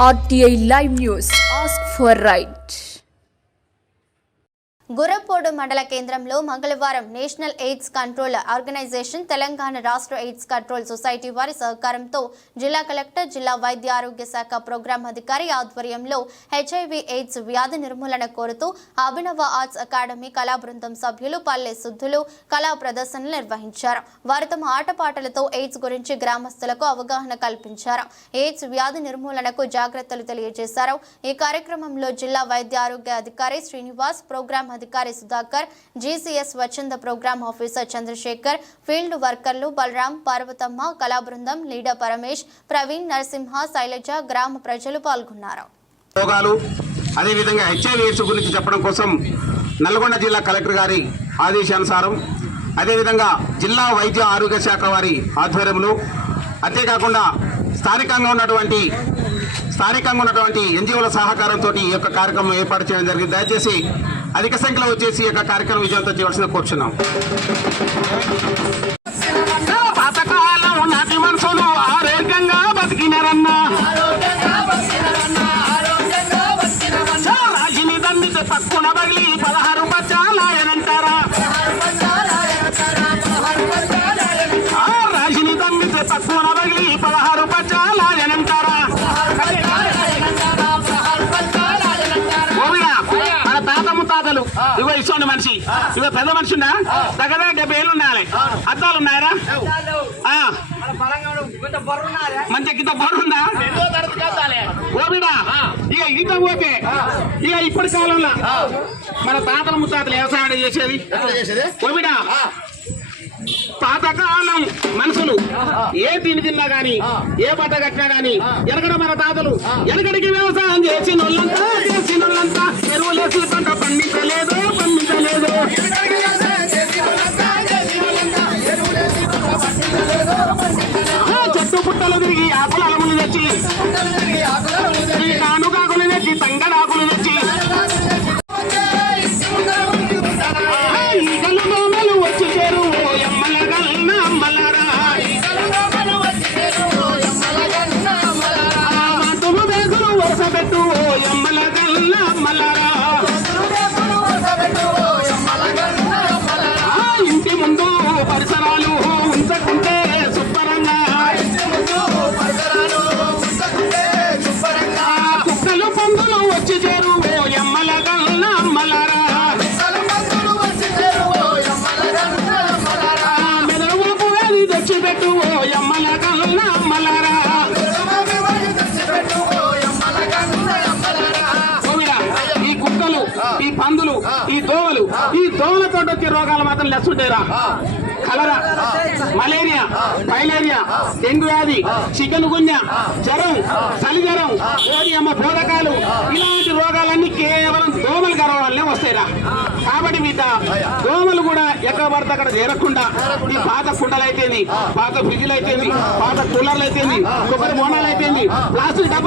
RTI Live News. Ask for right. గుర్రపోడు మండల కేంద్రంలో మంగళవారం national AIDS control organization Telangana రాష్ట్ర ఎయిడ్స్ కంట్రోల్ సొసైటీ వారి సహకారంతో జిల్లా కలెక్టర్ జిల్లా వైద్య ఆరోగ్య శాఖ ప్రోగ్రాం అధికారి ఆధ్వర్యంలో హెచ్ఐవి ఎయిడ్స్ వ్యాధి నిర్మూలన కోరుతూ అభినవ ఆర్ట్స్ అకాడమీ కళా బృందం సభ్యులు పల్లె శుద్ధులు కళా ప్రదర్శనలు నిర్వహించారు. వారు తమ ఆటపాటలతో ఎయిడ్స్ గురించి గ్రామస్తులకు అవగాహన కల్పించారు. ఎయిడ్స్ వ్యాధి నిర్మూలనకు జాగ్రత్తలు తెలియజేశారు. ఈ కార్యక్రమంలో జిల్లా వైద్య ఆరోగ్య అధికారి శ్రీనివాస్, ప్రోగ్రాం అధికారి సుధాకర్, జీసీఎస్ స్వచ్ఛంద ప్రోగ్రామ్ ఆఫీసర్ చంద్రశేఖర్, ఫీల్డ్ వర్కర్లు బలరాం, పార్వతమ్మ, కళా బృందం లీడర్ పరమేష్, ప్రవీణ్, నరసింహ, శైలజ, గ్రామ ప్రజలు పాల్గొన్నారు. అదేవిధంగా హెచ్ఐవి ఎయిడ్స్ గురించి చెప్పడం కోసం నల్గొండ జిల్లా కలెక్టర్ గారి ఆదేశానుసారం అదేవిధంగా జిల్లా వైద్య ఆరోగ్య శాఖ వారి ఆధ్వర్యంలో అంతేకాకుండా స్థానికంగా ఉన్నటువంటి ఎన్జిఓల సహకారంతో ఈ యొక్క కార్యక్రమం ఏర్పాటు చేయడం జరిగింది. దయచేసి అధిక సంఖ్యలో వచ్చేసి ఈ యొక్క కార్యక్రమం విజయవంతం చేయవలసిన కోరుచున్నాం. ఆరోగ్యంగా బతికినారన్నా రాజుని దండితే పక్కున బగిలి 16 బచ్చాలాయనంటారా, రాజుని దండితే పక్కున బగిలి 16 బచ్చాలాయనంటారా. మన తాత ముత్తాతలు ఇగో ఇష్టం మనిషి, ఇగో పెద్ద మనిషి ఉన్నా దగ్గర 70 ఏళ్ళు ఉండాలి. అద్దాలు ఉన్నాయరా, మంచి గిద్ద బరువుందా ఓబిడా. ఇక ఈత పోతే ఇక ఇప్పటి కాలంలో మన తాతల ముత్తాతలు వ్యవసాయం చేసేది ఓబిడా. పాతకాలం మనుషులు ఏ తిని తిన్నా గాని ఏ బట్ట కట్టినా గాని ఎనకడ మన తాతలు ఎనకడికి వ్యవసాయం చేసినోళ్ళంతా ఎరువులేసి పంట పండించలేదు. చెట్టు పుట్టలు తిరిగి ఆకుల అలములు తెచ్చి కానుకాకులు తెచ్చి తంగడాకులు తెచ్చి ఈగలు దోమలు వచ్చి చేరు ఎమ్మలగల్న అమ్మలారా, మాటలు వేగులు వరుస పెట్టు ఎమ్మలగల్న అమ్మలారా. ఇంటి ముందు పరిసరాలు ఉంచకుంటే శుభ్రంగా కుక్కలు పందులు వచ్చి చేరు ఎమ్మలగల్న అమ్మలారా. మెదడుకు వేది తెచ్చిపెట్టు ఎమ్మలగల్న అమ్మలారా. ఈ కుక్కలు, ఈ పందులు, ఈ దోమలతో వచ్చే రోగాలు మాత్రం లెస్సుంటాయిరా. కలరా, మలేరియా, ఫైలేరియా, డెంగ్యూ వ్యాధి, చికెన్ గున్యా, జ్వరం, చలి జ్వరం, ఓడియమ్మ బోధకాలు, ఇలాంటి రోగాలన్నీ కేవలం దోమలు గర్వం వల్లనే వస్తాయిరా. కాబట్టి వీట దోమలు కూడా ఎక్కడ పడితే అక్కడ చేరకుండా ఈ పాత కుండలు అయితేంది, పాత ఫ్రిడ్జ్లు అయితేంది, పాత కూలర్లు అయితేంది, కొబ్బరి బోనాలు అయితేంది, ప్లాస్టిక్